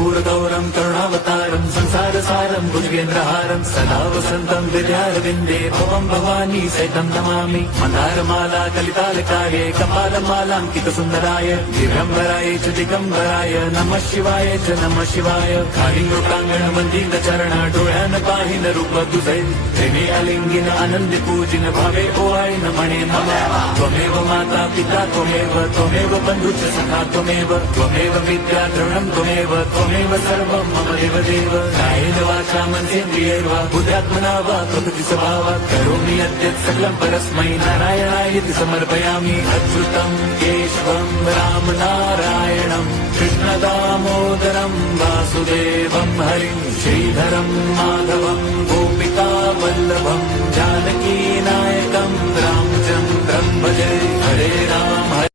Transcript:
कर्पूरगौरं करुणावतारं संसारसारं भुजगेन्द्रहारं सदा वसन्तं विद्यारविन्दे भवं भवानी सहितं नमामि। मन्दारमाला कलितालकाये कपालमालाङ्कितसुन्दराय दिगम्बराय च दिगम्बराय नमः शिवाय च नमः शिवाय। कालिङ्गोटाङ्गण वन्दित चरण डोळ्यान पाहिन रूप तुझे प्रेमे अलिंगिन आनंद पूजिन भावे ओवाळी नमणे नमः। त्वमेव माता पिता त्वमेव बन्धुश्च सखा त्वमेव विद्या द्रविणं त्वमेव सर्वं मम देवदेव। कायेन वाचा मनसेन्द्रियैर्वा बुद्ध्यात्मना वा प्रकृति स्वभावात् करोमि यद्यत् सकलं परस्मै नारायणायति समर्पयामि। अच्युतं केशवं रामनारायणं कृष्णदामोदरं वासुदेवं हरिं श्रीधरं माधवं गोपिकावल्लभं जानकीनायकं रामचन्द्रं भजे। हरे राम